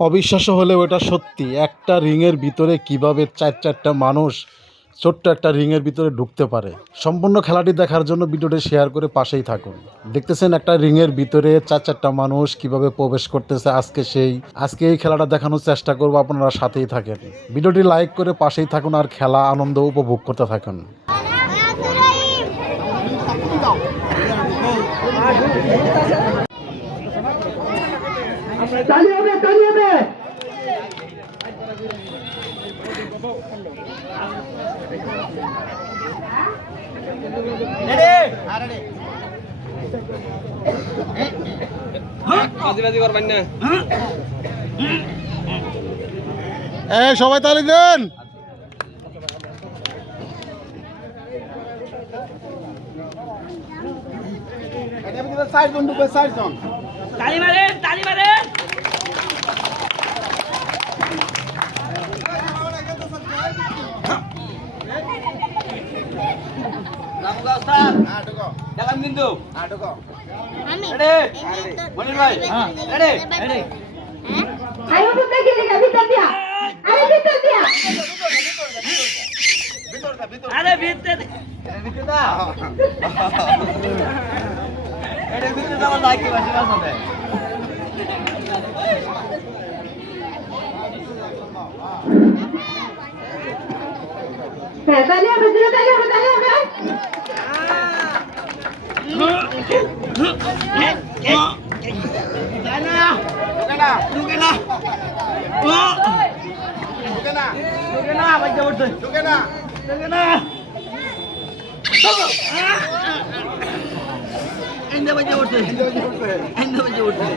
অবিশ্বাস্য হলেও এটা সত্যি। একটা রিংয়ের ভিতরে কীভাবে চার চারটা মানুষ ছোট্ট একটা রিংয়ের ভিতরে ঢুকতে পারে। সম্পূর্ণ খেলাটি দেখার জন্য ভিডিওটি শেয়ার করে পাশেই থাকুন। দেখতেছেন একটা রিংয়ের ভিতরে চার চারটা মানুষ কীভাবে প্রবেশ করতেছে আজকে সেই, আজকে এই খেলাটা দেখানোর চেষ্টা করব, আপনারা সাথেই থাকেন। ভিডিওটি লাইক করে পাশেই থাকুন আর খেলা আনন্দ উপভোগ করতে থাকুন। তালি হবে তালি হবে। সবাই তালি দেন। তালি মারেন তালি মারেন। কিন্তু আমি Ready? মনির ভাই, হ্যাঁ, ready? রেডি আরে ভিতর দিয়ে ভিতর দিয়া আরে ভিতর দিয়া আরে ভিতরে এটা ভিতরে যাওয়ার লাগে বাসি বাসাতে হ্যাঁ তালি হবে জোরে তালি হবে তালি হবে ঢুকে না ঢুকে না ঢুকে না বাচ্চা উঠছে ঢুকে না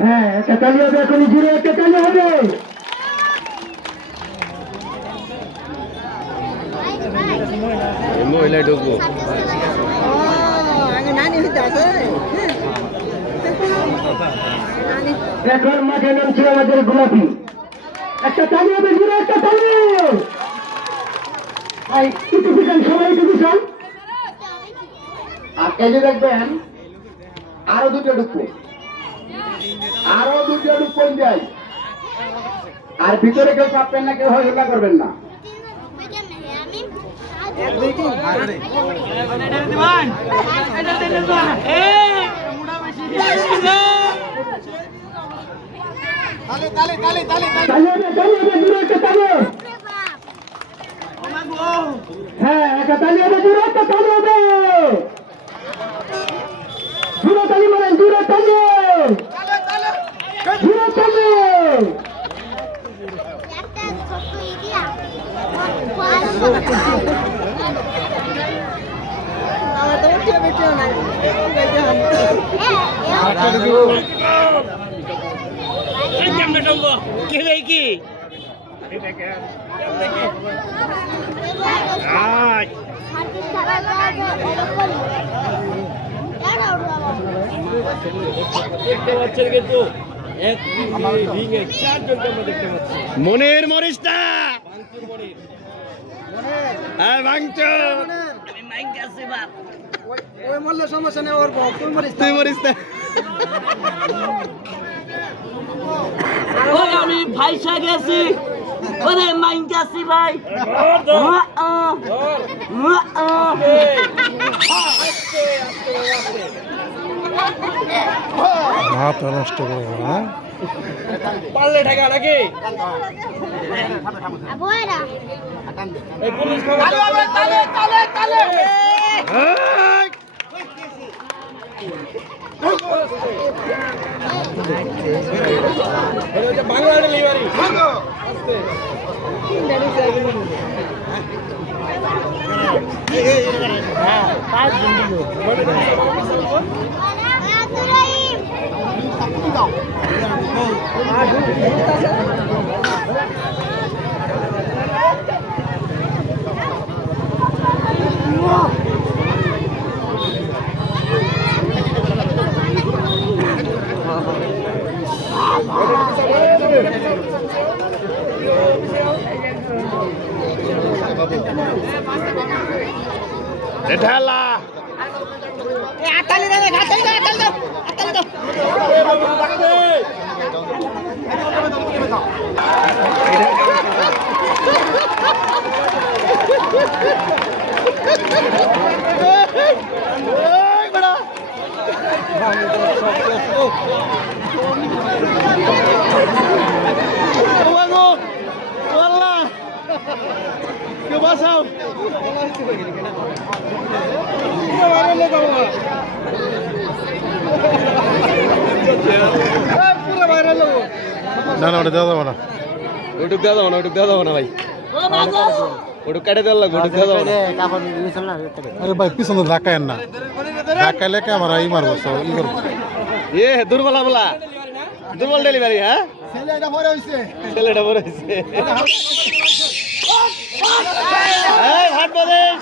হ্যাঁ একটা তালি হবে এখনই জোরে একটা তালি হবে মহিলা ঢুকবো এখন মাঠে নামছে আমাদের গোলাপি। একটা তালি হবে জোরে একটা তালি! এই কিছু পিছন সবাই একটু পিছন আর এই যে দেখবেন আরও দুটো ঢুকবে। আরও দুটো ঢুকবেন যাই আর ভিতরে কেউ চাপবেন না কেউ হল্লা করবেন না। তালি হবে তালি হবে জোরে একটা তালি হ্যাঁ একটা তালি হবে জোরে একটা তালি হবে জোরে তালি মারেন জোরে তালি জোরে তালি কেমনে টঙ্গো কে দেই কি? দেখতে পাচ্ছেন কিন্তু এক রিঙে চারজনকে আমরা দেখতে পাচ্ছি। মনের মরিচটা ভাঙচুর মনির। হ্যাঁ ভাঙচুর আমি মাইক গাছে বাপ ওই মরলে সমস্যা নেই ওর তুই মরিস তুই মরিস না ওই আমি ফাইসা গেছি। ওরে গাছি ভাই। নষ্ট হ্যাঁ? পারলে ঠেকা নাকি? এই পুলিশ খবর তালে তালে তালে। এটা আতালি দাও আতালি দাও আতালি দাও আতালি দাও Oh, my God. না না ওটা দেওয়া যাবে না। ওটুক দেওয়া যাব না ওটুক দেওয়া যাব না ভাই। ওটুক কাটে দেওয়া লাগবে ওটুক দেওয়া যাব না। আরে ভাই পিছনে ধাক্কায়েন না। ধাক্কাইলে ক্যামেরা ই মারবো সব ই করব। এ দুর্বল বলা দুর্বল ডেলিভারি হ্যাঁ? ছেলেটা বড় হয়েছে এই, ভাট বাদেশ